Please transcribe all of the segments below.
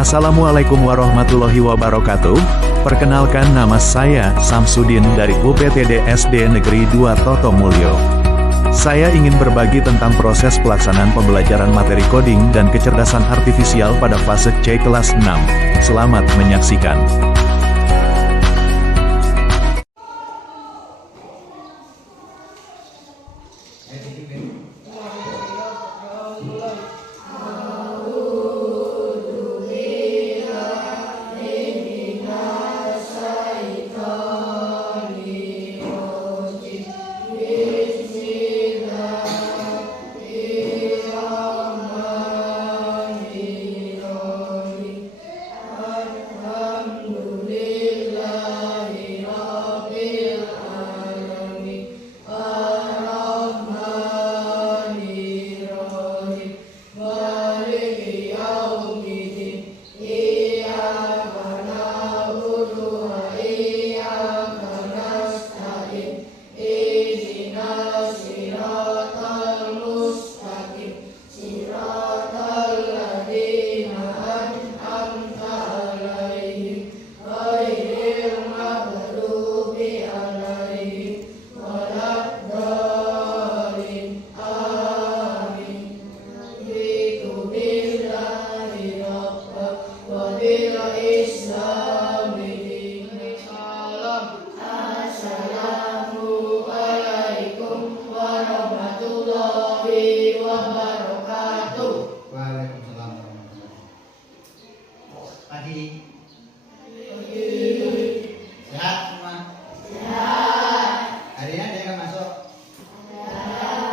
Assalamualaikum warahmatullahi wabarakatuh. Perkenalkan, nama saya Samsudin dari UPTD SD Negeri 2 Toto Mulyo. Saya ingin berbagi tentang proses pelaksanaan pembelajaran materi coding dan kecerdasan artifisial pada fase C kelas 6. Selamat menyaksikan. Pagi. Sehat semua? Sehat. Hari ini ada yang masuk?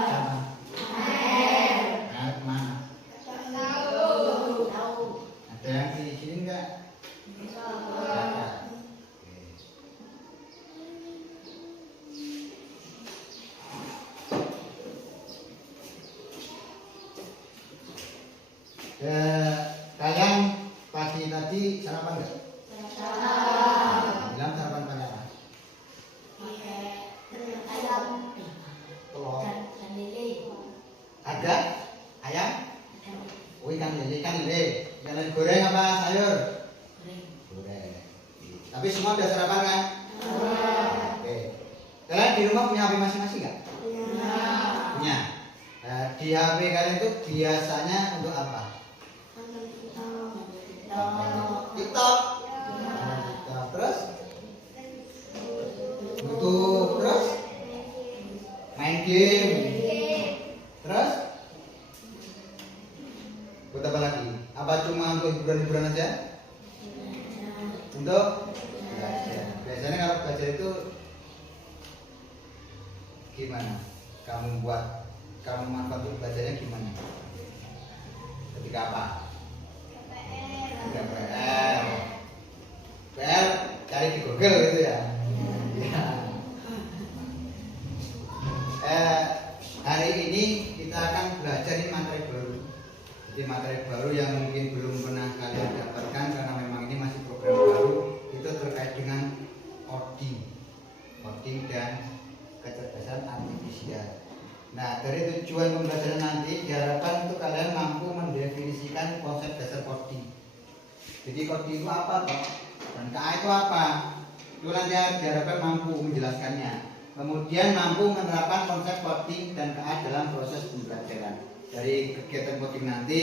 Sama. Nah, kemana? Ada yang di sini enggak? Ada. Kalian pagi tadi sarapan enggak? Sarapan. Bilang sarapan pakai apa? Telur. Ada? Ayam? Oh, ikan lele. Ikan lele goreng apa sayur? Goreng. Tapi semua udah sarapan kan? Oke. Kalian di rumah punya HP masing-masing enggak? Punya. Di HP kalian itu biasanya untuk apa? TikTok. Terus YouTube, terus main game, terus buat apa lagi? Apa cuma untuk hiburan-hiburan aja? Untuk belajar. Biasanya kalau belajar itu gimana? Kamu manfaat untuk belajarnya gimana? Ketika apa? PR cari di Google gitu ya. Hari ini kita akan belajar ini materi baru. Jadi materi baru yang mungkin belum pernah kalian dapatkan karena memang ini masih program baru, itu terkait dengan coding dan kecerdasan artifisial. Nah, dari tujuan pembelajaran nanti diharapkan untuk kalian mampu mendefinisikan konsep dasar coding. Jadi coding itu apa toh? Dan KA itu apa? Itu nanti diharapkan mampu menjelaskannya. Kemudian mampu menerapkan konsep coding dan KA dalam proses pembelajaran. Dari kegiatan coding nanti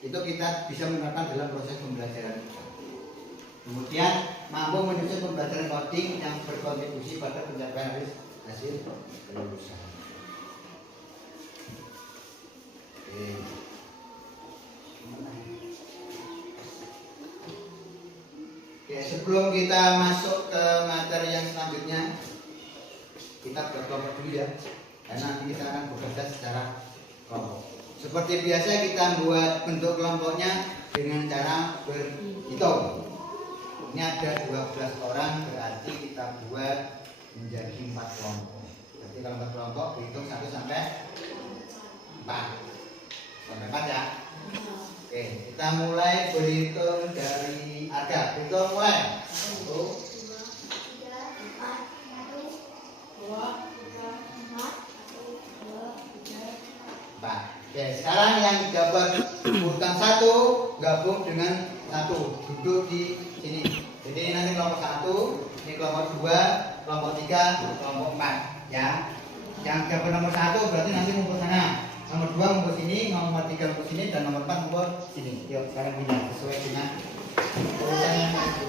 itu kita bisa menerapkan dalam proses pembelajaran kita. Kemudian mampu menyusun pembelajaran coding yang berkontribusi pada pencapaian hasil kelulusan. Oke, sebelum kita masuk ke materi yang selanjutnya, kita berkelompok dulu ya, karena nanti kita akan bekerja secara kelompok. Seperti biasa kita buat bentuk kelompoknya dengan cara berhitung. Ini ada 12 orang, berarti kita buat menjadi 4 kelompok. Jadi kalau untuk kelompok berhitung 1 sampai 4. Sampai 4 ya. Oke, kita mulai berhitung dari Arga. Berhitung mulai. 1, 2, 3, 4. Oke, sekarang yang dapat urutan 1 gabung dengan 1 satu duduk di sini. Jadi nanti kelompok 1, ini kelompok 2, kelompok 3, kelompok 4 ya. Yang gambar nomor 1 berarti nanti ngumpul sana. Nomor 2 ngumpul sini, nomor 3 ngumpul sini, dan nomor 4 ngumpul sini. Yuk sekarang pindah sesuai dengan urutan yang ada.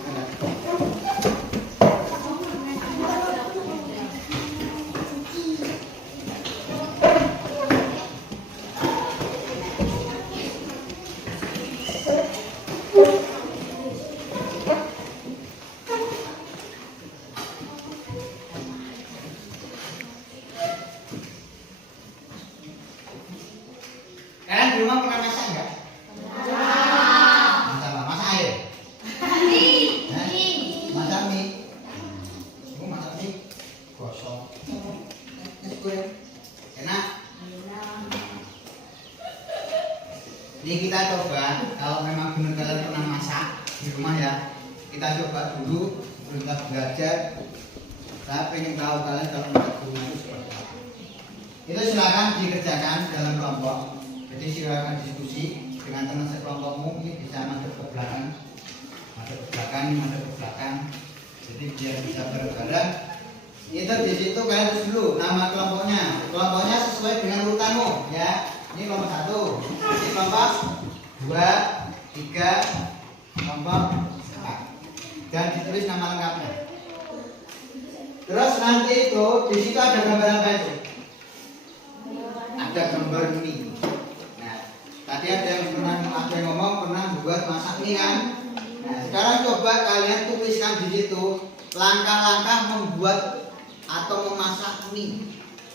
Kalian di rumah pernah masak enggak? Masak apa? Masak air? Masak mie? Kamu masak mie? Gosong. Enak? Ini kita coba, kalau memang benar kalian pernah masak di rumah ya, kita coba dulu sebelum kita belajar. Saya pengen tahu kalian kalau masak di rumah itu seperti apa. Itu silakan dikerjakan dalam kelompok. Jadi silakan diskusi dengan teman sekelompokmu, ini bisa masuk ke belakang, masuk ke belakang. Jadi biar bisa bareng-bareng. Itu di situ kalian tulis dulu nama kelompoknya. Kelompoknya sesuai dengan urutanmu, ya. Ini kelompok 1, ini kelompok 2, 3, kelompok 4. Dan ditulis nama lengkapnya. Terus nanti itu di situ ada gambar apa itu? Ada gambar mie. Tadi ada yang ngomong pernah buat masak mie kan? Nah, sekarang coba kalian tuliskan di situ langkah-langkah membuat atau memasak mie.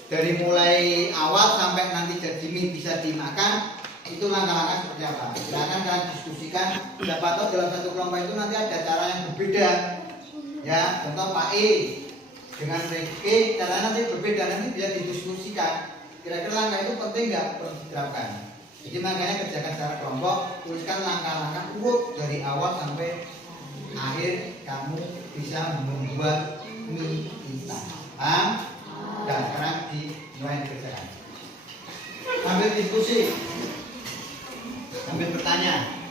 Dari mulai awal sampai nanti jadi mie bisa dimakan, itu langkah-langkah seperti apa? Silakan kalian diskusikan. Siapa tahu dalam satu kelompok itu nanti ada cara yang berbeda. Ya, contoh Pak E dengan Riki, caranya nanti berbeda, nanti bisa didiskusikan. Kira-kira langkah itu penting nggak perlu diterapkan? Jadi makanya kerjakan secara kelompok, tuliskan langkah-langkah urut dari awal sampai akhir kamu bisa membuat mie instan. Paham? Dan sekarang dimulai dikerjakan. Sambil diskusi, sambil bertanya.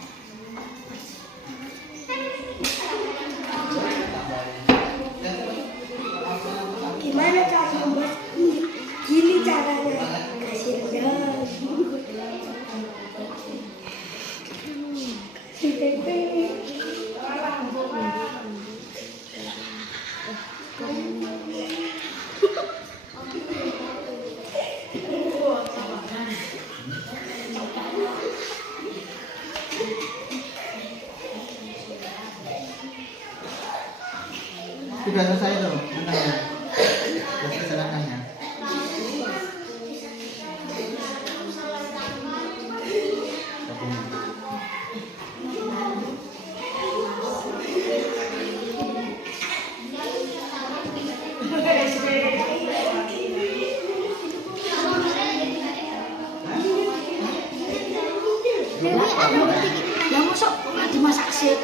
Gimana cara membuat mie? Gini caranya. Kasih rendang. Sudah selesai tuh, mantannya. Sudah silakannya. Yang masuk dimasak sih.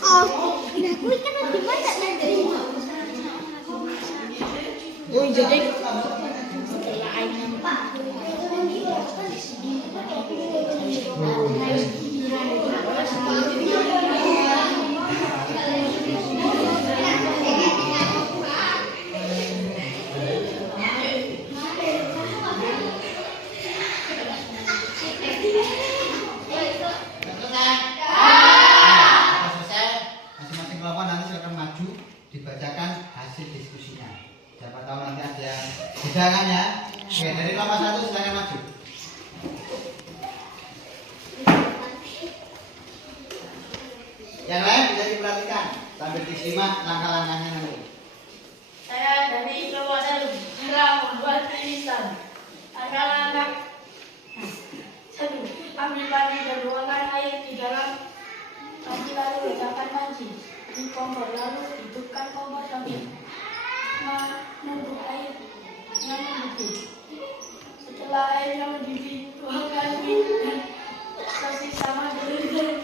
Oh, ini kan dimasak nanti. Oh, jadi setelah ayam dibacakan hasil diskusinya. Siapa tahu nanti ada hidangan ya. Oke, dari kelompok 1 silakan maju. Yang lain bisa diperhatikan sambil disimak langkah-langkahnya nanti. Saya dari kelompok 1 cara membuat mie instan. Langkah-langkah 1. Ambil panci dan tuangkan air di dalam panci lalu letakkan panci di kompor lalu hidupkan kompor sambil menunggu airnya mendidih. Setelah airnya mendidih, tuangkan mie dan sosis sama dengan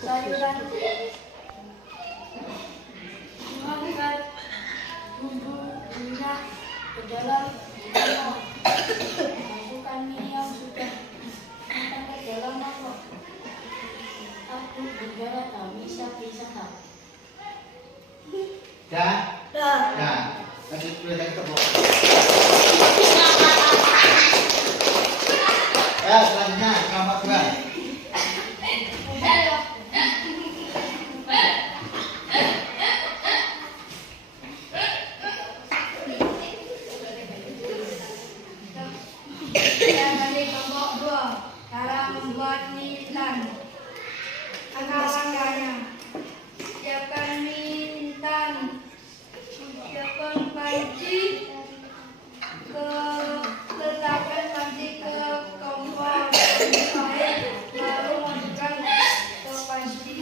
sayuran. Tuangkan bumbu minyak ke dalam kompor. Masukkan mie yang sudah matang ke dalam Nah, kasih tulisan tepuk. Ya, selanjutnya kelompok 2. Dari kelompok 2, cara membuat mie instan. Langkah-langkahnya: siapkan mie instan, siapkan panci, letakkan panci ke kompor, air, lalu masukkan ke panci,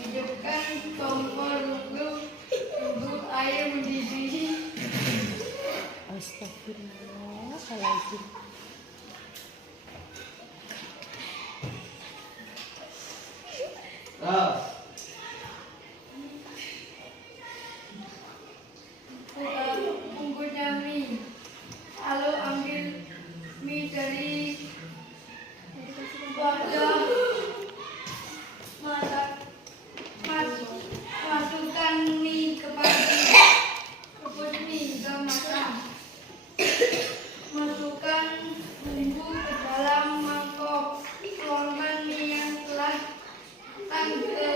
hidupkan kompor, tunggu air mendidih. Astagfirullahaladzim. Terus. Bungkusnya mie, lalu ambil mie dari wadah, masukkan mie ke panci, rebus mie hingga matang, masukkan bumbu ke dalam mangkok, tuangkan mie yang telah matang ke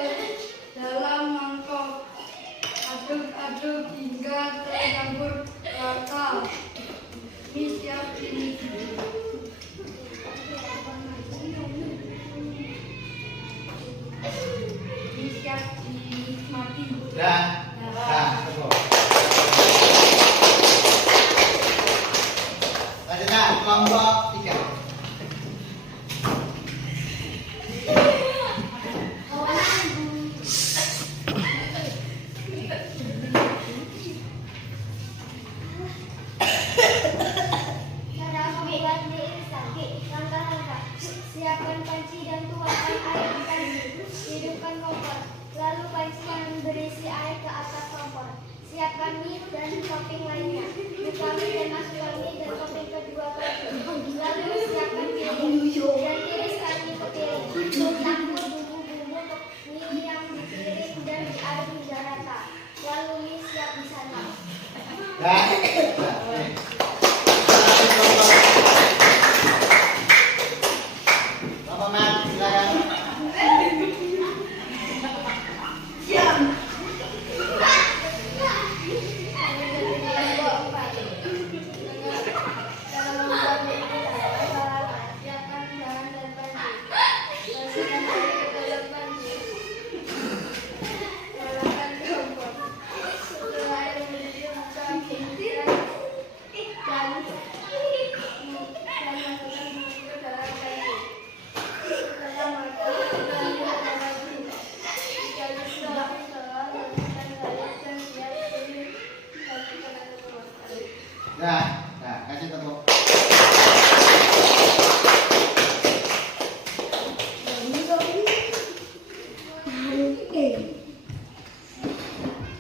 dalam mangkok, aduk-aduk hingga tercampur rata. Mie siap dinikmati. Mie siap dinikmati. Tepuk. Selanjutnya kelompok 3. Cara membuat mie instan. Langkah-langkah. Siapkan panci dan tuangkan air di panci. Hidupkan kompor. Lalu pancikan berisi air ke atas kompor. Siapkan mie dan topping lainnya. Buka mie dan masukkan mie dan topping kedua kali. Lalu siapkan piring dan tiriskan mie ke piring. Campur bumbu-bumbu mie yang di piring dan diaduk hingga rata. Lalu mie siap disantap. Kelompok 4, silakan. Dalam membuat mie instan, siapkan bahan dan panci. Masukkan air ke dalam panci. Nyalakan kompor. Setelah air mendidih, buka mie dan masukkan bumbu ke dalam panci. Setelah matang, lanjutkan lagi. Jika sudah matang, masukkan garam dan siap disajikan atau dimakan. Kasih tepuk.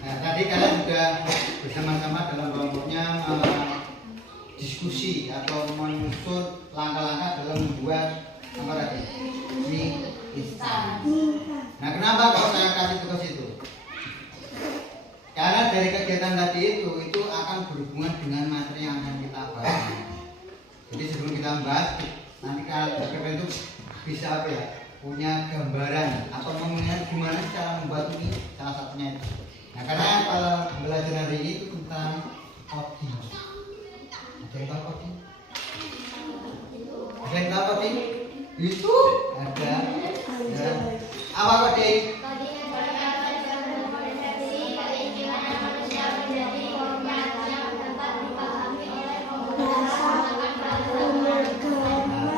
Nah, tadi kalian sudah bersama-sama dalam kelompoknya diskusi atau menyusun langkah-langkah dalam membuat apa tadi? Mie instan. Nah, kenapa kalau saya kasih tugas itu? Karena dari kegiatan tadi itu akan berhubungan dengan materi yang akan kita bahas. Jadi sebelum kita membahas, nanti kalian itu bisa apa ya? Punya gambaran atau mengenai gimana cara membuat ini salah satunya itu. Nah, karena pembelajaran hari ini itu tentang coding. Ada yang tahu coding? Ada yang tahu coding? Itu ada. Ya. Apa coding?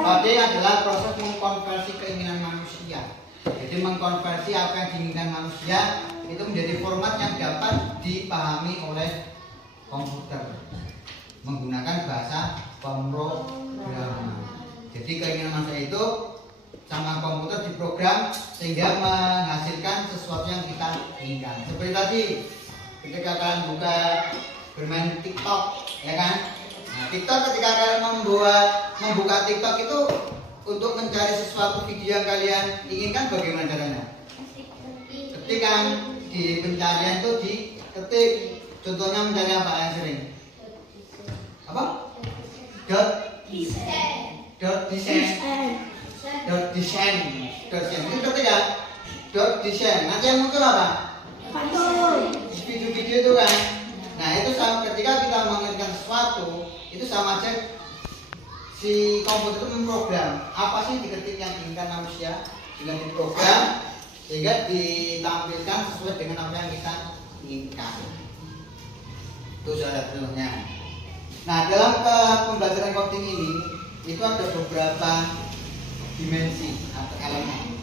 Coding adalah proses mengkonversi keinginan manusia. Jadi mengkonversi apa yang diinginkan manusia itu menjadi format yang dapat dipahami oleh komputer menggunakan bahasa pemrograman. Jadi keinginan manusia itu sama komputer diprogram sehingga menghasilkan sesuatu yang kita inginkan. Seperti tadi ketika kalian bermain TikTok, ya kan? Nah, TikTok ketika kalian membuka TikTok itu untuk mencari sesuatu video yang kalian inginkan, bagaimana caranya? Ketika di pencarian itu diketik Contohnya mencari apa yang sering? Apa? Dot design. Dot design. Ini dot ya? Dot design. Nanti yang muncul apa? Video-video itu kan. Nah itu ketika kita mengerjakan sesuatu itu sama aja si komputer itu memprogram apa sih diketik yang diinginkan manusia dengan diprogram sehingga ditampilkan sesuai dengan apa yang kita inginkan. Itu salah satunya. Nah dalam pembelajaran coding ini itu ada beberapa dimensi atau elemen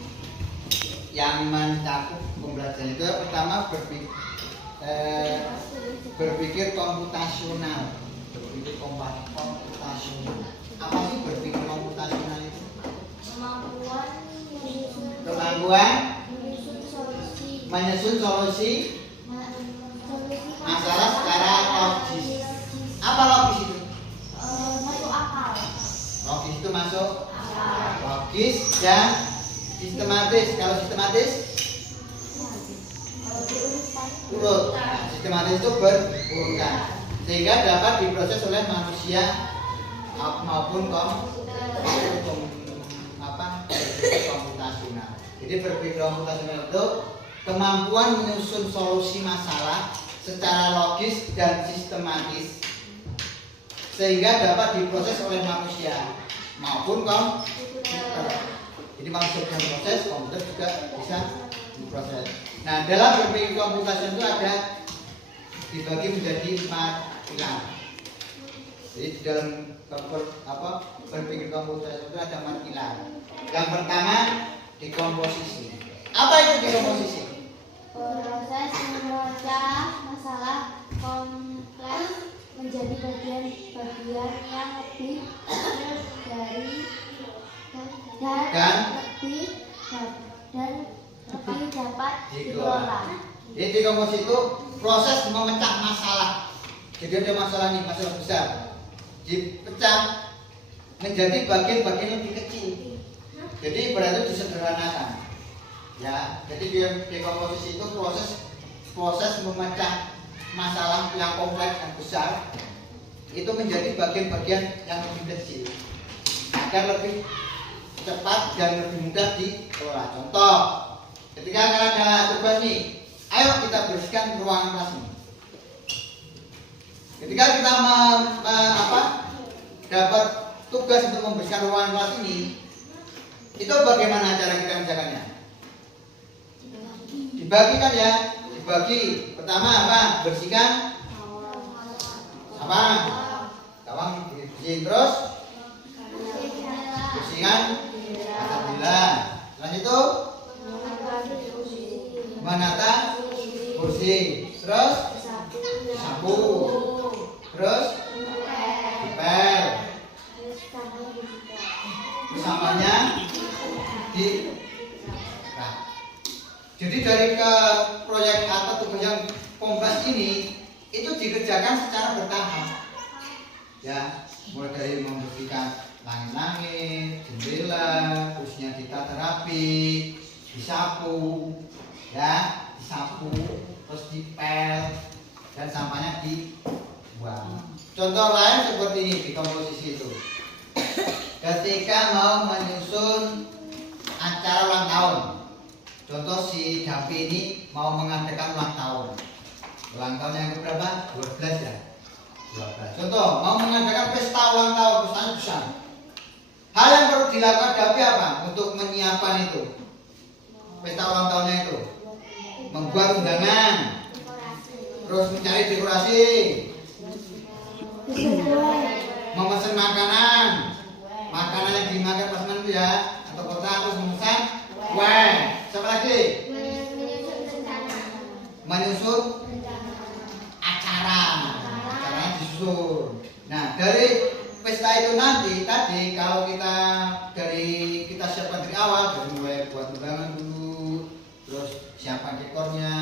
yang mencakup pembelajaran itu. Yang pertama berpikir komputasional. Berpikir komputasional. Apa sih berpikir komputasional itu? Kemampuan menyusun solusi masalah secara logis. Apa logis itu? Masuk akal. Logis itu masuk logis dan sistematis. Kalau sistematis urut. Nah, sistematis itu berurutan sehingga dapat diproses oleh manusia maupun komputasional. Jadi berpikir komputasional itu kemampuan menyusun solusi masalah secara logis dan sistematis sehingga dapat diproses oleh manusia maupun komputer. Jadi manusia bisa proses, komputer juga bisa diproses. Nah, dalam berpikir komputasional itu ada dibagi menjadi 4 pilar. Jadi di dalam berpikir komputasional itu ada 4 pilar. Yang pertama dekomposisi. Apa itu dekomposisi? Proses memecah masalah kompleks menjadi bagian-bagian yang lebih kecil dan lebih dapat dikelola. Jadi dekomposisi itu proses memecah masalah. Jadi ada masalah nih, masalah besar, dipecah menjadi bagian-bagian lebih kecil. Jadi berarti disederhanakan. Ya, jadi dekomposisi itu proses memecah masalah yang kompleks dan besar itu menjadi bagian-bagian yang lebih kecil agar lebih cepat dan lebih mudah dikelola. Contoh, ketika ada tugas nih, ayo kita bersihkan ruangan kelas ini. Ketika kita dapat tugas untuk membersihkan ruangan kelas ini, itu bagaimana cara kita mengerjakannya? Dibagikan ya, dibagi. Pertama apa? Bersihkan apa? Gawang dibersihin, terus bersihkan alhamdulillah. Setelah itu menata kursi, terus sapu, terus dipel, terus sampahnya di. Jadi dari ke proyek atau tugas yang kompleks ini itu dikerjakan secara bertahap. Ya, mulai dari membersihkan langit-langit, jendela, kursinya ditata rapi, disapu, ya, disapu, terus dipel, dan sampahnya dibuang. Contoh lain seperti ini di komposisi itu. Ketika mau menyusun acara ulang tahun. Contoh si Dapi ini mau mengadakan ulang tahun. Ulang tahun yang berapa? 12 ya. 12. Contoh mau mengadakan pesta ulang tahun, pestanya besar. Hal yang perlu dilakukan Dapi apa? Untuk menyiapkan itu pesta ulang tahunnya itu. Membuat undangan. Terus mencari dekorasi. Memesan makanan. Makanan yang dimakan pasangan itu ya, atau kota terus memesan kue. Siapa lagi? Menyusun acara. Acaranya disusun. Nah, dari pesta itu nanti tadi kalau kita siapkan dari awal, dari mulai buat undangan dulu, terus siapkan dekornya,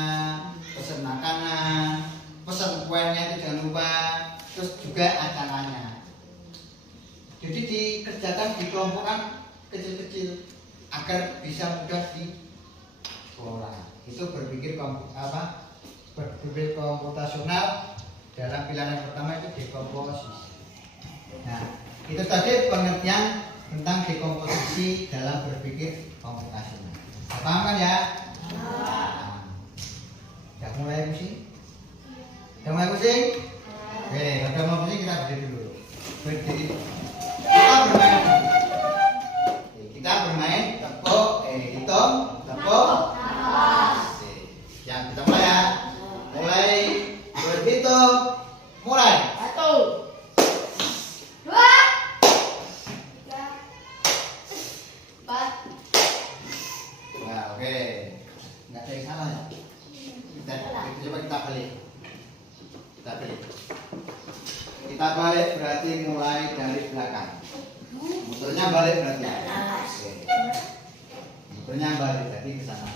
pesen makanan, pesen kuenya itu jangan lupa, terus juga acaranya. Jadi dikerjakan, dikelompokkan kecil-kecil agar bisa mudah dikelola. Itu berpikir berpikir komputasional dalam pilihan yang pertama itu dekomposisi. Nah, itu tadi pengertian tentang dekomposisi dalam berpikir komputasional. Paham kan ya? Udah mulai pusing? Udah mulai pusing? Oke, udah mulai pusing kita berdiri dulu. Berdiri. Kita bermain. Kita bermain tepuk, hitung, tepuk. Yang kita mulai ya. Mulai berhitung. Mulai. 1, 2, 3, 4. Nah, oke. Nggak ada yang salah ya? Coba kita balik. Kita balik berarti mulai dari belakang. Muternya balik berarti. Oke. Muternya balik jadi ke sana.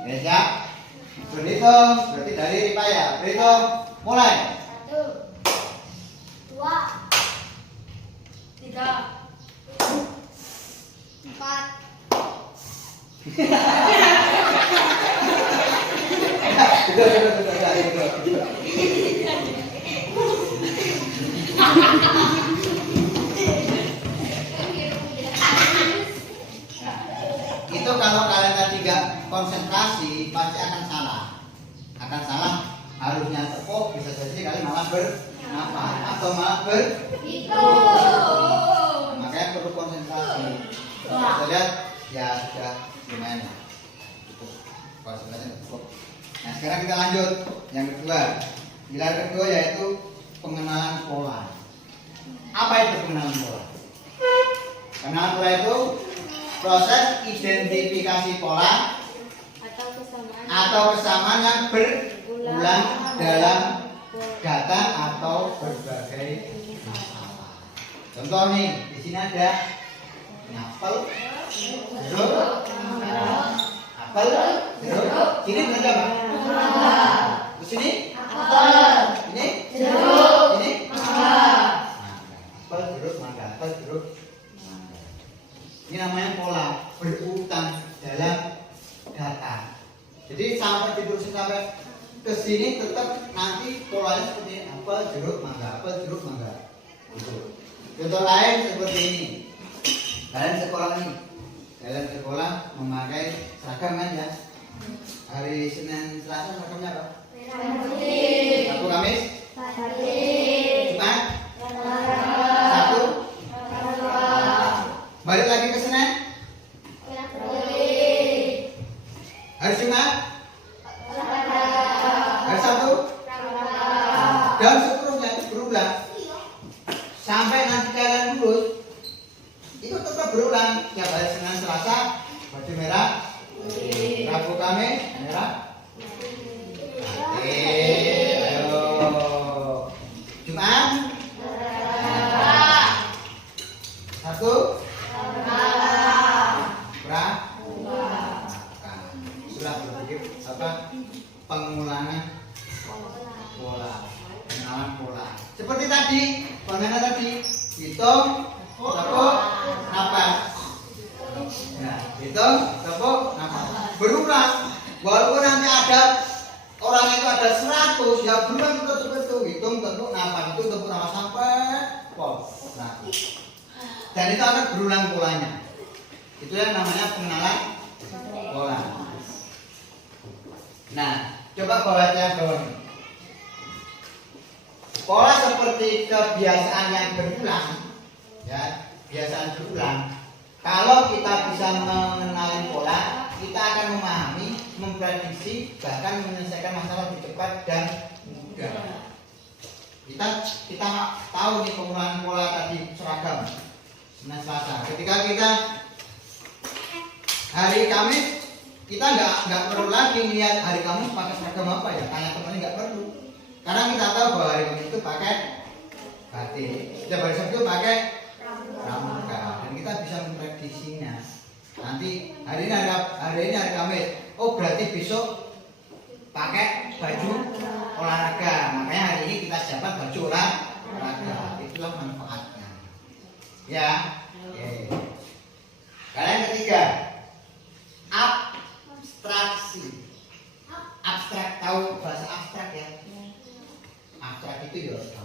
Oke, siap? Berhitung berarti dari ripaya. Berhitung mulai. 1, 2, 3, 4. Itu kalau kalian tadi nggak konsentrasi pasti akan salah. Harusnya tepuk bisa jadi kalian malah bernafas atau malah makanya perlu konsentrasi. Kita lihat ya sudah lumayan cukup konsentrasi cukup. Nah sekarang kita lanjut yang kedua. Pilar kedua yaitu pengenalan pola. Apa itu pengenalan pola? Pengenalan pola itu proses identifikasi pola atau kesamaan yang berulang dalam data atau berbagai masalah. Contoh nih, di sini ada apel, jeruk, apel, jeruk. Sini berarti apa? Di sini? Ini? Jeruk. Ini? Apel, jeruk, mangga. Apel, jeruk, mangga. Ini namanya pola berurutan dalam data. Jadi sampai diterusin sampai ke sini tetap nanti polanya seperti ini. Apel, jeruk, mangga. Apel, jeruk, mangga. Gitu. Contoh lain seperti ini. Kalian sekolah memakai seragam kan ya? Hari Senin, Selasa seragamnya apa? Rabu, Kamis? Jumat? Sabtu? Balik lagi ke Senin? Hari Jumat? Hari Sabtu? Dan seterusnya itu berulang sampai nanti kalian lulus. Itu tetap berulang tiap hari Senin, Selasa baju merah, Rabu, Kamis merah. Ayo. Jumat? Sabtu? Sudah berpikir apa? Pengulangan pola, pengenalan pola. Seperti tadi, pengenalan tadi, hitung, tepuk, napas. Nah, hitung, tepuk, napas. Berulang. Walaupun nanti ada orang itu ada 100, ya berulang betul-betul. Hitung, tepuk, napas. Itu tepuk napas sampai pol. Nah, dan itu akan berulang polanya. Itu yang namanya pengenalan pola. Nah, coba baca yang bawah ini. Pola seperti kebiasaan yang berulang, ya, kebiasaan berulang. Kalau kita bisa mengenali pola, kita akan memahami, memprediksi, bahkan menyelesaikan masalah lebih cepat dan mudah. Kita tahu nih pengulangan pola tadi seragam Senin, Selasa. Ketika kita hari Kamis, kita nggak perlu lagi lihat hari Kamis pakai seragam apa ya, tanya temannya nggak perlu. Karena kita tahu bahwa hari Kamis itu pakai batik, setiap hari Sabtu pakai pramuka, dan kita bisa memprediksinya. Nanti hari ini hari Kamis, oh berarti besok pakai baju olahraga, makanya hari ini kita siapkan baju olahraga. Itulah manfaatnya. Ya. Oke. Kalian ketiga, abstraksi.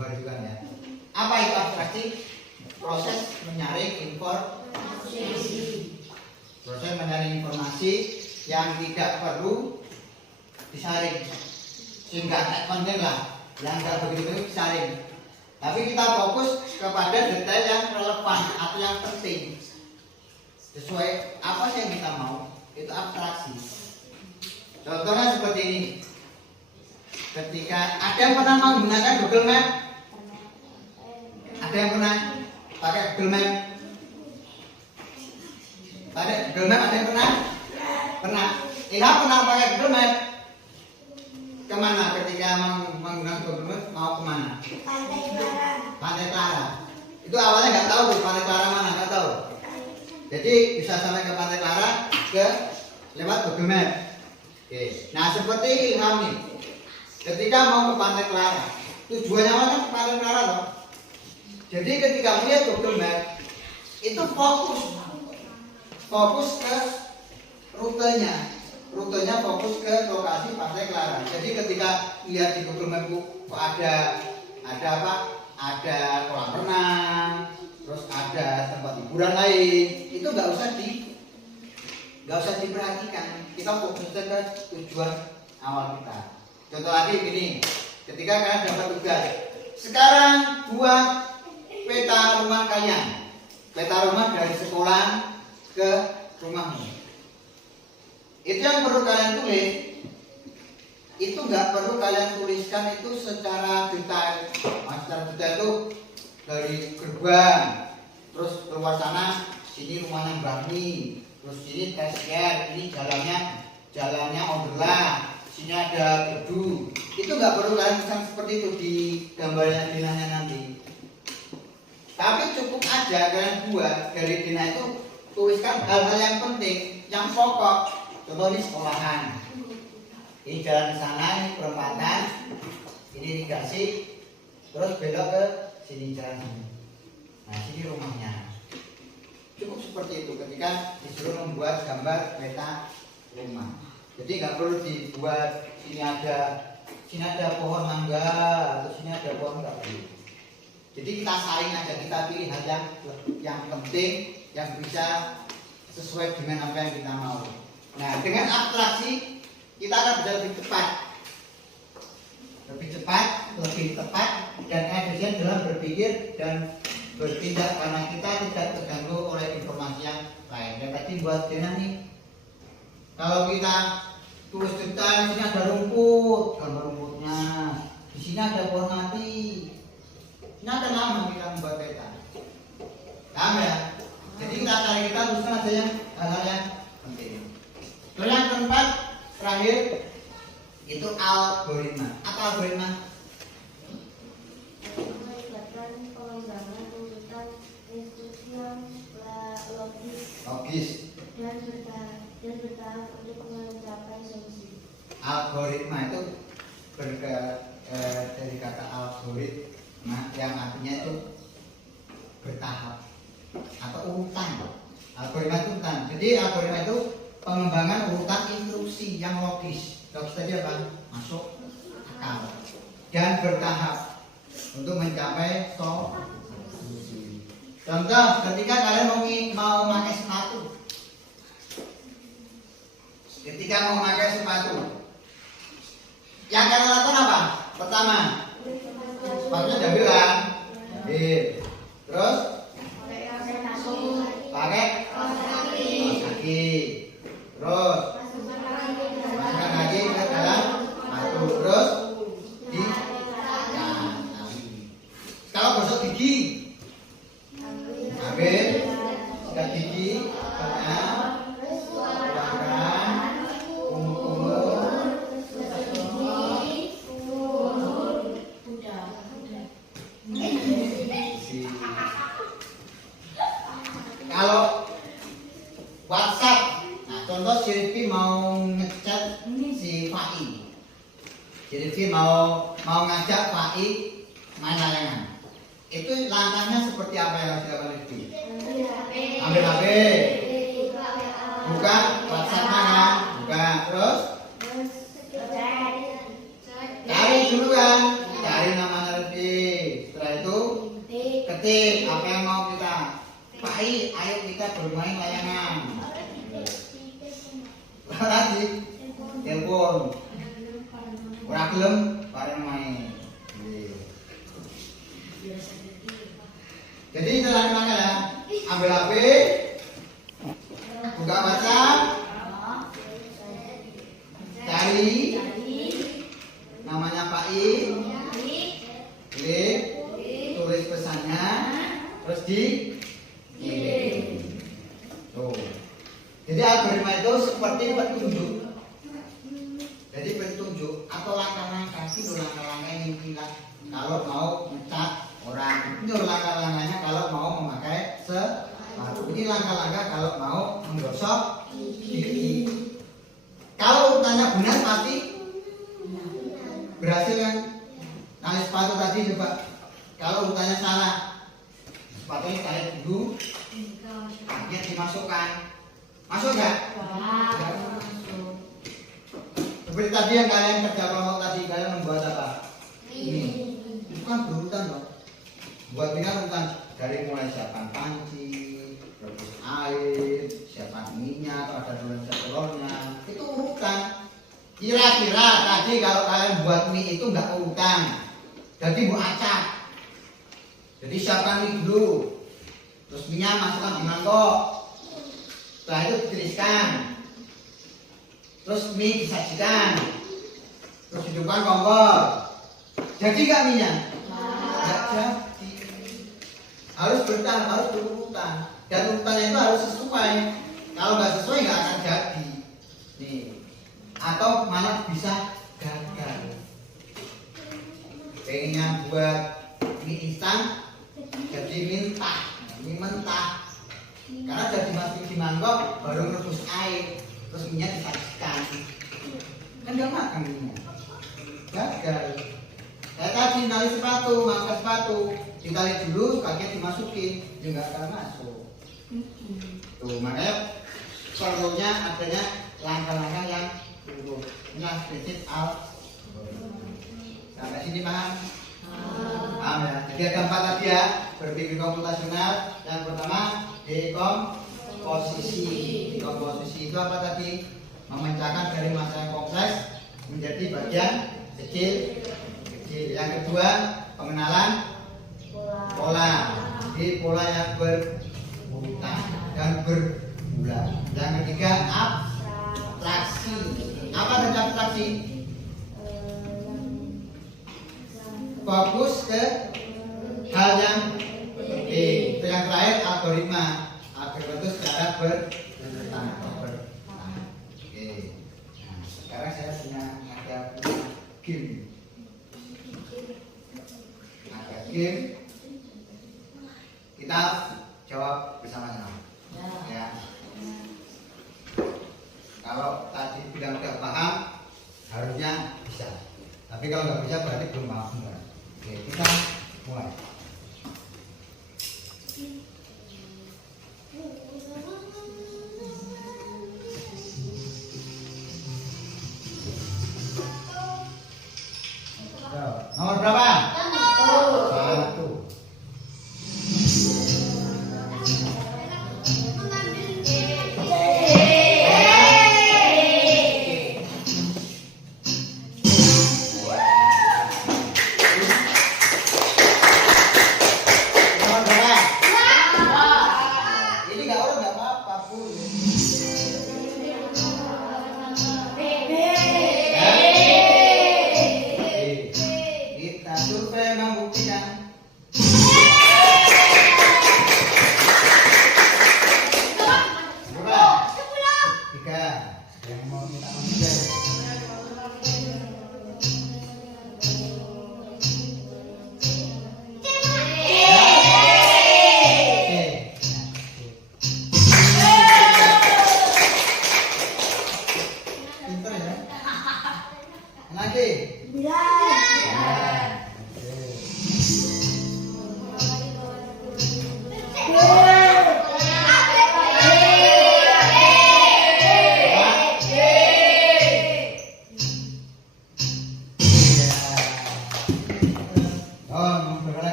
gambar juga ya. Apa itu abstraksi? Proses menyaring informasi. Proses menyaring informasi yang tidak perlu disaring, sehingga konten lah yang nggak begitu disaring. Tapi kita fokus kepada detail yang relevan atau yang penting sesuai apa sih yang kita mau. Itu abstraksi. Contohnya seperti ini. Ketika ada yang pernah menggunakan Google Map, ada yang pernah pakai Google Map, ada yang pernah? Pernah. Ilham pernah pakai Google Map? Kemana ketika menggunakan Google Map? Mau kemana? Pantai Clara. Pantai Clara. Itu awalnya nggak tahu tuh Pantai Clara mana, nggak tahu. Jadi bisa sampai ke Pantai Clara lewat Google Map. Oke. Nah seperti Ilham nih. Ketika mau ke Pantai Clara, tujuannya mana ke Pantai Clara loh? Jadi ketika melihat Google Map, itu fokus ke rutenya fokus ke lokasi Pantai Clara. Jadi ketika lihat di Google Map kok ada apa? Ada kolam renang, terus ada tempat hiburan lain, itu nggak usah diperhatikan. Kita fokus ke tujuan awal kita. Contoh lagi gini, ketika kalian dapat tugas, sekarang buat peta rumah kalian, peta rumah dari sekolah ke rumahmu. Itu yang perlu kalian tulis. Itu nggak perlu kalian tuliskan itu secara detail. Secara detail itu dari gerbang, terus keluar sana, sini rumahnya Mbak Mi, terus sini kasir, ini jalannya Onderlah, sini ada gedung. Itu nggak perlu kalian tuliskan seperti itu di gambarnya dinanya nanti. Tapi cukup aja kalian buat dari dina itu tuliskan hal-hal yang penting, yang pokok. Contoh ini sekolahan. Ini jalan ke sana, ini perempatan, ini irigasi, terus belok ke sini jalan sini. Nah, sini rumahnya. Cukup seperti itu ketika disuruh membuat gambar peta rumah. Jadi nggak perlu dibuat sini ada pohon mangga atau sini ada pohon nggak perlu. Jadi kita saring aja, kita pilih hal yang penting yang bisa sesuai dengan apa yang kita mau. Nah, dengan abstraksi kita akan bisa lebih tepat dan efisien dalam berpikir dan bertindak karena kita tidak terganggu oleh informasi yang lain. Dan tadi buat Dena nih, kalau kita tulis detail, di sini ada rumput, gambar rumputnya, di sini ada pohon mati, ini akan lama kita membuat peta. Paham ya? Jadi kita tuliskan aja yang hal-hal yang penting. Terus yang keempat, terakhir itu algoritma. Apa algoritma? Melibatkan pengembangan urutan instruksi yang Logis. dan bertahap untuk mencapai solusi. Algoritma itu dari kata algoritma yang artinya itu bertahap atau urutan. Algoritma itu urutan. Jadi algoritma itu pengembangan urutan instruksi yang logis. Logis tadi apa? Masuk akal dan bertahap untuk mencapai solusi. Contoh, ketika kalian mau memakai sepatu. Ketika mau memakai sepatu, yang kalian lakukan apa? Pertama, sepatunya diambil kan? Terus pakai kaos kaki. Terus masukkan lagi ke dalam sepatu. Terus kalau gosok gigi, ambil sikat gigi, kalau WhatsApp, nah contoh si Rifki mau ngechat si Fai, si Rifki mau ngajak Fai main layangan. Itu langkahnya seperti apa yang harus dilakukan Rifki? Ambil HP, buka WhatsApp-nya kan, buka, terus cari dulu kan, cari nama Rifki. bermain layangan. Ora di telepon. Ora gelem bareng main. Jadi kita lakukan ya. Ambil HP, buka WhatsApp, cari namanya Pak I, klik, tulis pesannya, terus dikirim. Tuh. Jadi algoritma itu seperti petunjuk. Jadi petunjuk atau langkah-langkah itu langkah-langkah yang kita kalau mau mencat orang, itu langkah-langkahnya kalau mau memakai sepatu. Ini langkah-langkah kalau mau menggosok gigi. Kalau urutannya benar pasti berhasil kan? Nah sepatu tadi coba. Kalau urutannya salah, sepatunya tarik dulu, akhirnya dimasukkan. Masuk nggak? Masuk. Seperti tadi yang kalian kerja kelompok tadi, kalian membuat apa? Ini. Itu kan berurutan loh. Buat ini kan urutan dari mulai siapkan panci, rebus air, siapkan minyak, atau ada telurnya. Itu urutan. Kira-kira tadi kalau kalian buat mie itu nggak urutan, jadi mau acak. Jadi siapkan mie dulu, terus minyak masukkan di mangkok. Setelah itu ditiriskan, terus mie disajikan, terus hidupkan kompor. Jadi nggak minyak? Nggak jadi. Harus berurutan, harus berurutan. Dan urutannya itu harus sesuai. Kalau nggak sesuai nggak akan jadi. Nih. Atau malah bisa gagal. Pengennya buat mie instan jadi mie mentah. Karena jadi masuk di mangkok baru rebus air, terus minyak disajikan. Kan nggak makan minyak. Gagal. Kayak tadi nali sepatu, mangkat sepatu, ditarik dulu, kakinya dimasukin, dia nggak akan masuk. Tuh makanya perlunya adanya langkah-langkah yang turun. Inilah prinsip sampai sini paham? Paham ya? Jadi ada 4 tadi ya, berpikir komputasional. Yang pertama dekomposisi. Dekomposisi itu apa tadi? Memecahkan dari masalah yang kompleks menjadi bagian kecil. Yang kedua pengenalan pola. Jadi pola yang berurutan dan berulang. Yang ketiga abstraksi. Apa arti abstraksi? Fokus ke hal yang penting. Yang terakhir algoritma. Algoritma itu secara berurutan. Oke. Nah, sekarang saya punya ada game. Ada game. Kita jawab bersama-sama. Ya. Kalau tadi bilang tidak paham, harusnya bisa. Tapi kalau nggak bisa berarti belum paham. Oke, kita mulai. Nomor berapa? 1.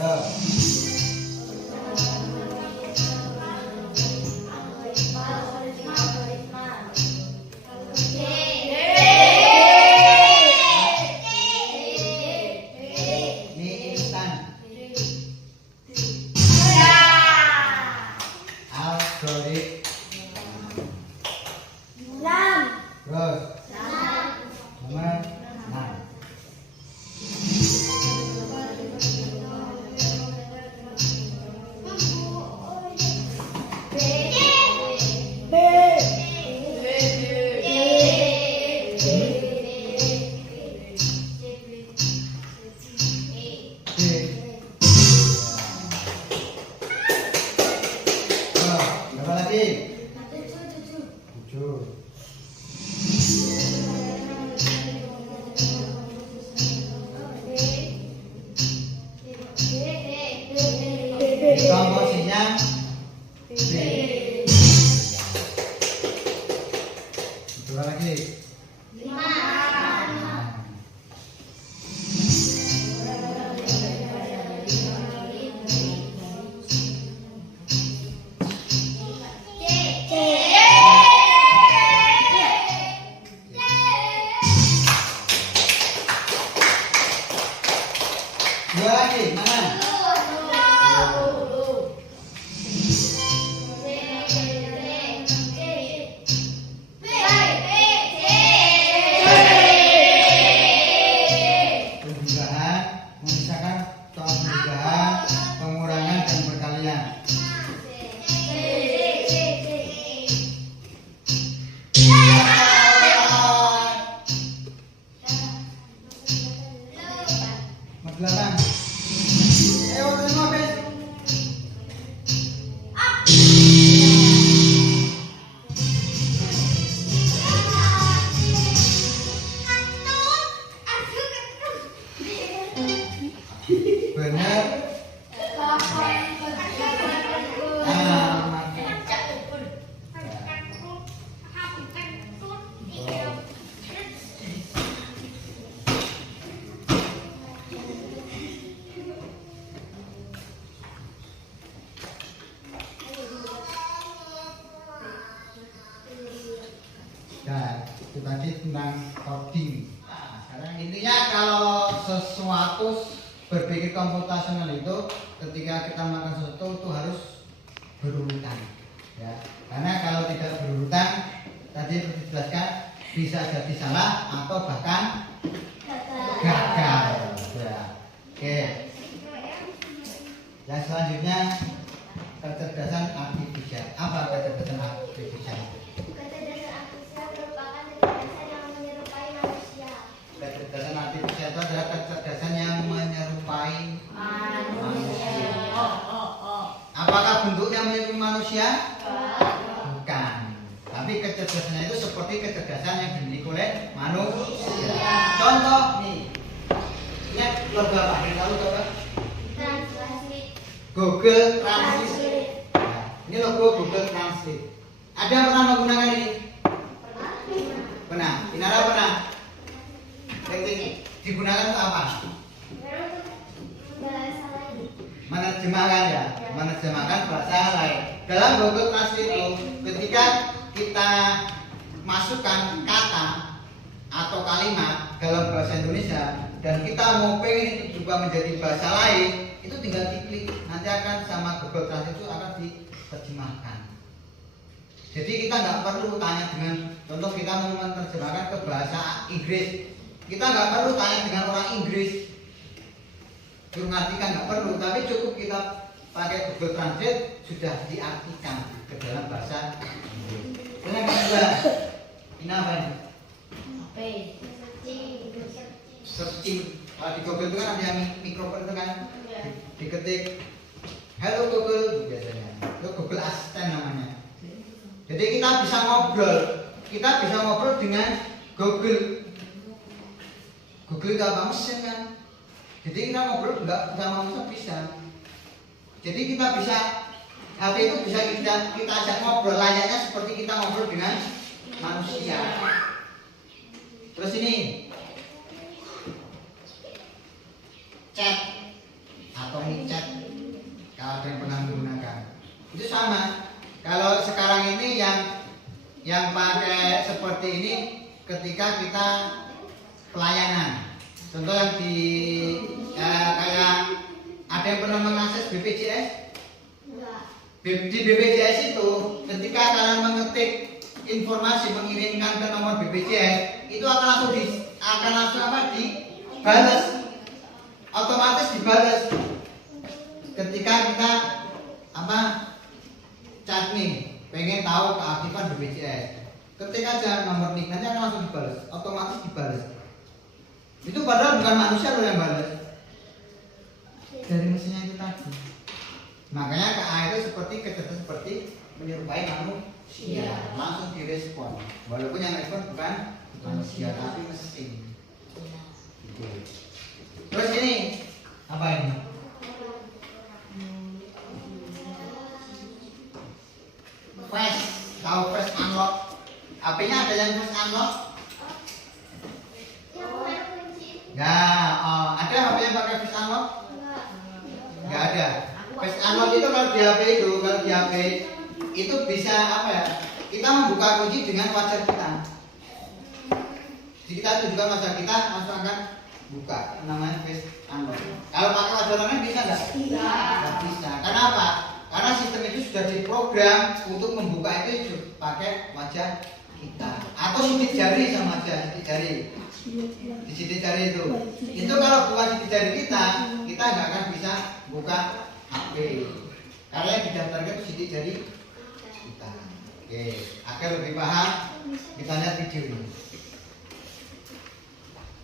Go. Terus nomor 6. Berapa lagi? 7. Komposisinya B. Berapa lagi? 5. Dua lagi, mana? Penjugahan, memisahkan soal penjugahan, pengurangan dan perkalian. Nomor 8. Ayo terima Bes. Benar. Nah, itu tadi tentang coding. Nah, sekarang intinya kalau sesuatu berpikir komputasional itu ketika kita melakukan sesuatu itu harus berurutan, ya. Karena kalau tidak berurutan, tadi seperti dijelaskan bisa jadi salah atau bahkan gagal. Ya. Oke. Yang selanjutnya kecerdasan artifisial. Apa kecerdasan artifisial? Kecerdasan artifisial merupakan kecerdasan yang menyerupai manusia. Kecerdasan artifisial itu adalah kecerdasan yang menyerupai manusia. Apakah bentuknya menyerupai manusia? Bukan. Tapi kecerdasannya itu seperti kecerdasan yang dimiliki oleh manusia. Contoh nih, lihat logo apa? Tahu coba? Translate. Google Translate. Nah, ini logo Google Translate. Ada yang pernah menggunakan ini? Pernah. Inara pernah? Yang digunakan untuk apa? Bahasa lain. Menerjemahkan ya, menerjemahkan bahasa lain. Dalam Google Translate itu, ketika kita masukkan kata atau kalimat dalam bahasa Indonesia dan kita mau pengen itu juga menjadi bahasa lain, itu tinggal diklik, nanti akan sama Google Translate itu akan diterjemahkan. Jadi kita nggak perlu tanya dengan, contoh kita mau menerjemahkan ke bahasa Inggris, kita nggak perlu tanya dengan orang Inggris, suruh ngartikan nggak perlu, tapi cukup kita pakai Google Translate sudah diartikan ke dalam bahasa Inggris. Dan yang kedua, ini apa ini? Searching. Kalau di Google itu kan ada yang mikrofon itu kan, diketik Hello Google biasanya, itu Google Assistant namanya. Jadi kita bisa ngobrol dengan Google. Google itu apa? Mesin kan. Jadi kita ngobrol nggak sama mesin bisa. Jadi kita bisa, HP itu bisa kita ajak ngobrol layaknya seperti kita ngobrol dengan manusia. Terus ini chat atau chat, kalau ada yang pernah menggunakan itu sama. Kalau sekarang ini yang pakai seperti ini ketika kita pelayanan, contoh yang di kayak ada yang pernah mengakses BPJS? Di BPJS itu ketika kalian mengetik informasi mengirimkan ke nomor BPJS itu akan langsung dibalas, otomatis dibalas ketika kita chat nih pengen tahu keaktifan BPJS, ketika aja nomor NIK nanti akan langsung dibalas, otomatis dibalas. Itu padahal bukan manusia loh yang balas, dari mesinnya itu tadi. Makanya KA itu kecerdasan seperti menyerupai manusia, langsung direspon. Walaupun yang respon bukan manusia tapi mesin. Gitu. Terus ini apa ini? Flash, tahu flash unlock? HP-nya ada yang flash unlock? Enggak, ada HP yang pakai flash unlock? Enggak ada. Flash unlock itu kalau di HP itu bisa kita membuka kunci dengan wajah kita. Jadi kita tunjukkan wajah kita, langsung akan buka, namanya flash unlock. Kalau pakai wajah orang bisa nggak? Nggak bisa. Kenapa? Karena sistem itu sudah diprogram untuk membuka itu pakai wajah kita. Atau sidik jari sama aja, sidik jari. Di sidik jari itu. Itu kalau bukan sidik jari kita nggak akan bisa buka HP. Karena yang didaftarkan itu sidik jari kita. Oke, agar lebih paham, kita lihat video ini.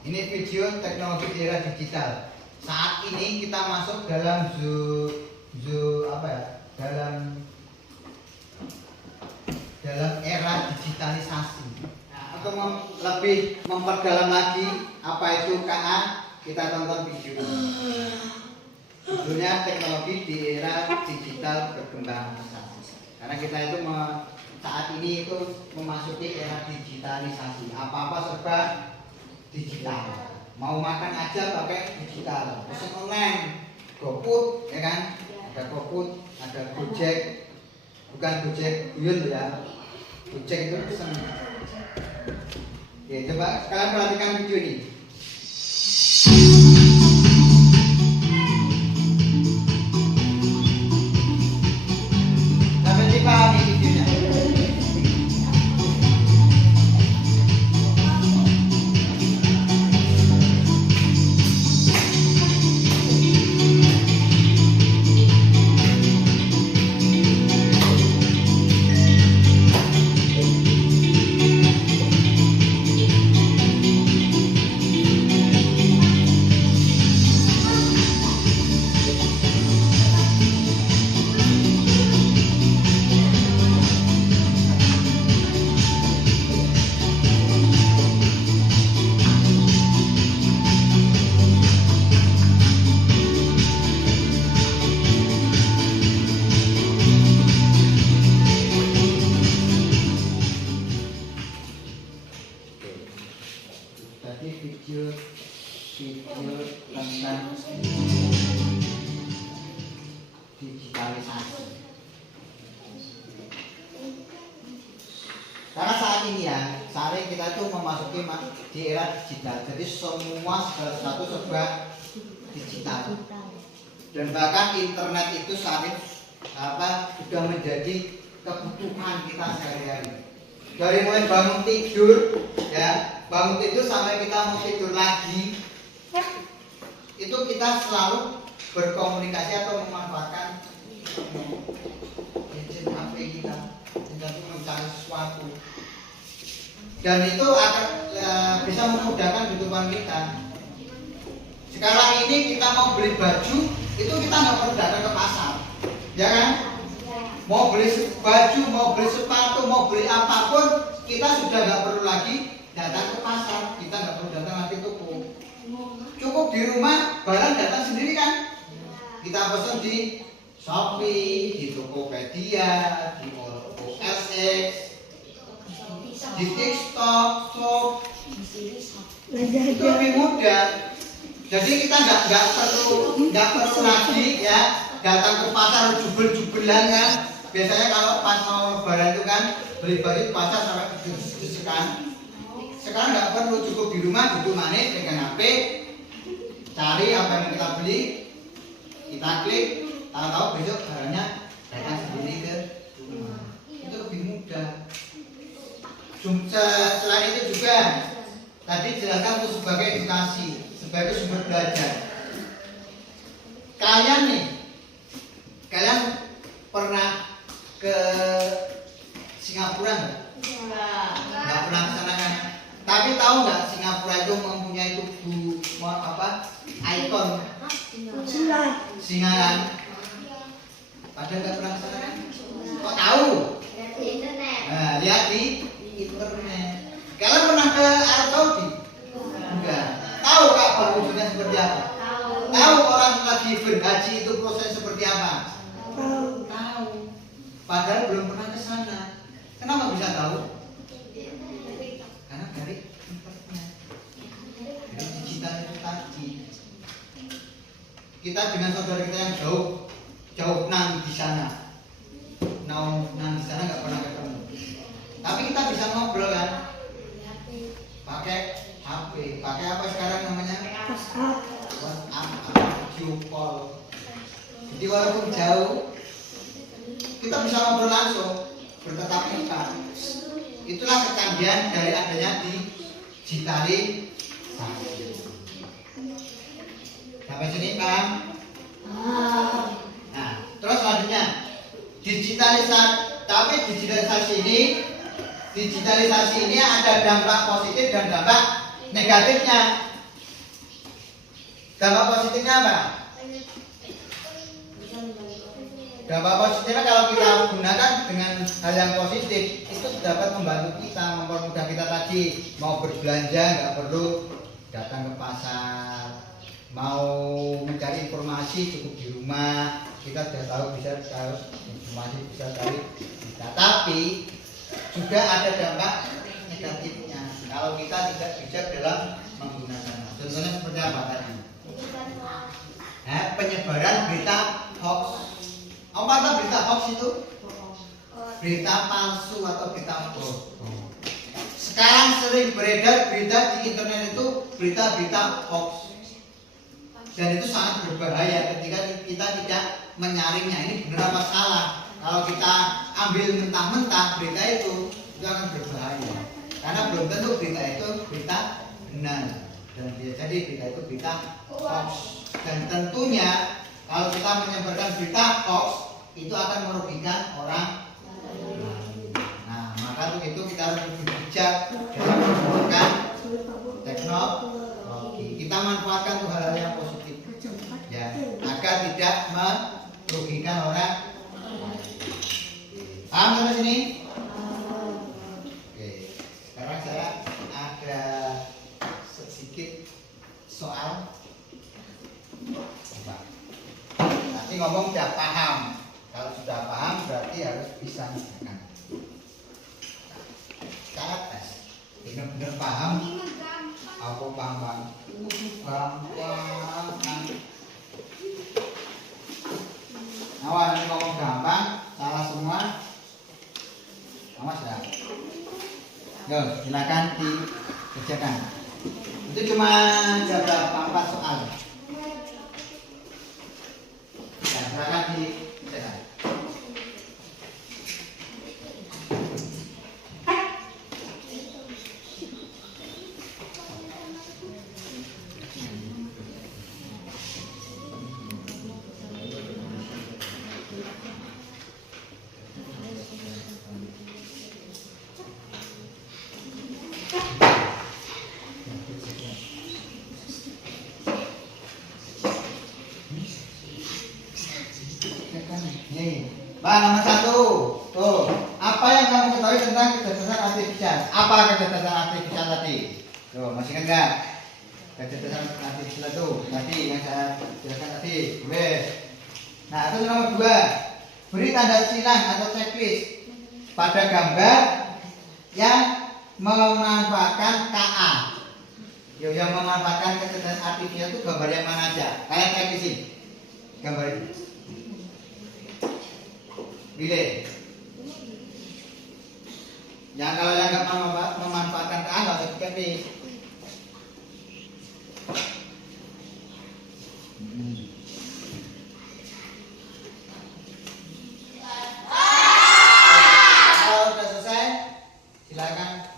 Ini video teknologi di era digital. Saat ini kita masuk dalam dalam era digitalisasi. Untuk lebih memperdalam lagi apa itu KA, kita tonton video ini. Judulnya teknologi di era digital berkembang pesat. Karena kita itu saat ini itu memasuki era digitalisasi. Apa-apa serba digital. Mau makan aja pakai digital. Pesen online, GoFood, ya kan? Ada GoFood, ada Gojek, bukan Gojek Buyut ya. Gojek itu pesen. Oke, coba kalian perhatikan video ini. Sampai dipahami videonya. Video tentang digitalisasi. Karena saat ini kita itu memasuki di era digital. Jadi semua segala sesuatu serba digital. Dan bahkan internet itu saat ini sudah menjadi kebutuhan kita sehari-hari. Dari mulai bangun tidur, bangun tidur sampai kita mau tidur lagi, itu kita selalu berkomunikasi atau memanfaatkan gadget HP kita untuk mencari sesuatu, dan itu akan bisa memudahkan kehidupan kita. Sekarang ini kita mau beli baju, itu kita nggak perlu datang ke pasar, ya kan? Mau beli baju, mau beli sepatu, mau beli apapun, kita sudah nggak perlu lagi datang ke pasar, kita nggak perlu datang lagi ke toko. Cukup di rumah, barang datang sendiri kan? Kita pesan di Shopee, di Tokopedia, di OLX, di TikTok, Shop. Itu lebih mudah. Jadi kita nggak perlu lagi datang ke pasar jubel-jubelan kan. Biasanya kalau pas mau lebaran itu kan beli baju di pasar sampai dus-dusan. Sekarang nggak perlu, cukup di rumah duduk manis dengan HP, cari apa yang kita beli, kita klik, tahu-tahu besok barangnya datang sendiri ke rumah. Itu lebih mudah. Selain itu juga tadi jelaskan untuk sebagai edukasi, sebagai sumber belajar. Kalian pernah ke Singapura nggak? Nggak pernah ke sana kan? Tapi tahu nggak Singapura itu mempunyai tubuh ikon singa kan? Padahal nggak pernah ke sana kan? Kok tahu? Nah, lihat di internet. Kalian pernah ke Arab Saudi? Enggak. Tahu Ka'bah wujudnya seperti apa? Tahu orang lagi berhaji itu proses seperti apa? Tahu. Padahal belum pernah ke sana. Kenapa bisa tahu? Karena dari internet. Dari digital itu tadi. Kita dengan saudara kita yang jauh nang di sana. Nang di sana nggak pernah ketemu. Tapi kita bisa ngobrol kan? Pakai HP. Pakai apa sekarang namanya? WhatsApp, video call. Jadi walaupun jauh, kita bisa ngobrol langsung, bertatap muka. Itulah kecanggihan dari adanya digitalisasi. Sampai sini paham? Nah, terus selanjutnya digitalisasi ini ada dampak positif dan dampak negatifnya. Dampak positifnya apa? Dampak positifnya kalau kita gunakan dengan hal yang positif itu dapat membantu kita, mempermudah kita tadi mau berbelanja nggak perlu datang ke pasar, mau mencari informasi cukup di rumah, kita sudah tahu bisa tahu informasi bisa cari. Tapi juga ada dampak negatifnya kalau kita tidak bijak dalam menggunakannya. Contohnya seperti apa tadi? Penyebaran berita hoax. Apa berita hoax itu? Berita palsu atau berita bohong. Sekarang sering beredar berita di internet itu berita-berita hoax. Dan itu sangat berbahaya ketika kita tidak menyaringnya. Ini benar apa salah? Kalau kita ambil mentah-mentah berita itu akan berbahaya. Karena belum tentu berita itu berita benar. Dan jadi berita itu berita hoax. Dan tentunya kalau kita menyebarkan berita hoax itu akan merugikan orang. Nah, maka untuk itu kita harus lebih bijak dalam menggunakan teknologi. Kita manfaatkan untuk hal-hal yang positif, ya, agar tidak merugikan orang. Paham sampai sini? Oke. Sekarang saya ada sedikit soal. Coba. Nanti ngomong sudah paham. Kalau sudah paham berarti harus bisa mengerjakan. Cara tes. Benar-benar paham. Aku paham. Gampang. Nah, nanti ngomong gampang, salah semua. Awas ya. Yo, silakan dikerjakan. Itu cuma ada berapa 4 soal. Ya, silakan dikerjakan. Nih, nomor 1. Tuh, apa yang kamu ketahui tentang kecerdasan artifisial? Apa kecerdasan artifisial tadi? Tuh, masih ingat nggak? Kecerdasan artifisial itu tadi yang saya jelaskan tadi. Boleh. Nah, itu nomor 2. Beri tanda silang atau checklist pada gambar yang memanfaatkan KA. Yang memanfaatkan kecerdasan artifisial itu gambar yang mana aja? Kalian cek di sini. Gambar ini. Pilih. Yang kalau yang nggak memanfaatkan KA nggak usah diketik. Kalau sudah selesai, silakan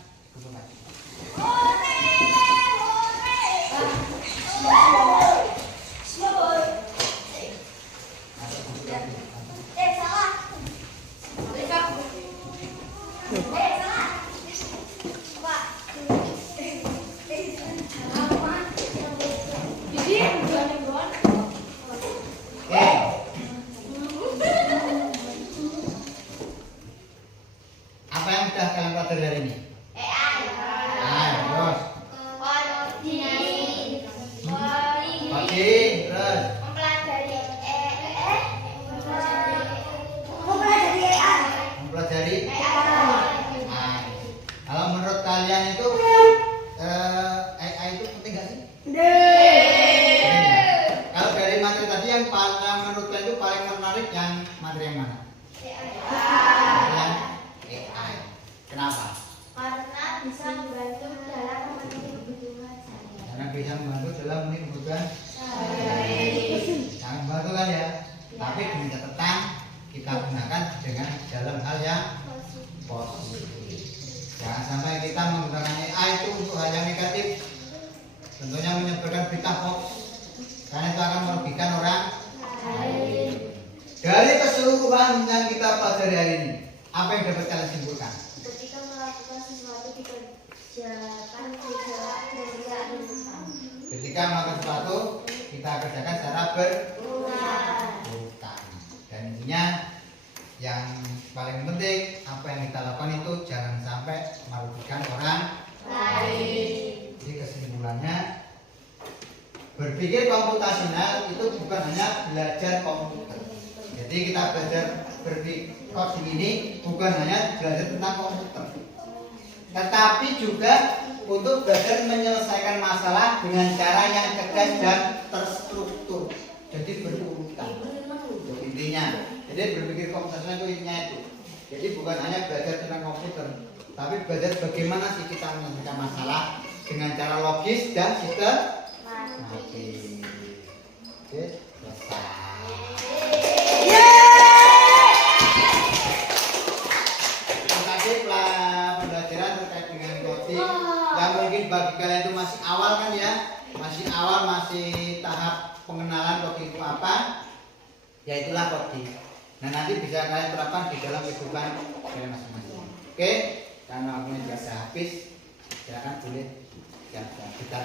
kalian itu AI itu penting gak sih? Kalau dari materi tadi yang menurut kalian itu paling menarik yang materi yang mana? Yang AI. Kenapa? Karena bisa membantu dalam memenuhi kebutuhan saya. Karena bisa membantu dalam memenuhi kebutuhan. Sangat membantu kan ya? Tapi dengan catatan kita gunakan dengan dalam hal yang positif. Jangan sampai kita menggunakan AI itu untuk hal yang negatif. Tentunya menyebarkan berita hoax. Karena itu akan merugikan orang lain. Dari keseluruhan yang kita pelajari hari ini, apa yang dapat kalian simpulkan? Ketika melakukan sesuatu dikerjakan secara berulang. Ketika melakukan sesuatu, kita kerjakan secara berulang. Dan intinya yang paling penting apa yang kita lakukan itu jangan sampai merugikan orang lain. Jadi kesimpulannya, berpikir komputasional itu bukan hanya belajar komputer. Jadi kita belajar berpikir coding ini bukan hanya belajar tentang komputer, tetapi juga untuk belajar menyelesaikan masalah dengan cara yang tegas dan terstruktur. Jadi berurutan. Intinya, jadi berpikir komputasional itu intinya itu. Jadi bukan hanya belajar tentang komputer, tapi belajar bagaimana sih kita menyelesaikan masalah dengan cara logis dan sistematis. Oke, selesai. Tadi pembelajaran terkait dengan coding yang mungkin bagi kalian itu masih awal kan ya, masih awal, masih tahap pengenalan coding itu apa, yaitulah coding. Nah nanti bisa kalian terapkan di dalam kehidupan kalian masing-masing. Oke, karena waktunya sudah habis, silakan boleh kita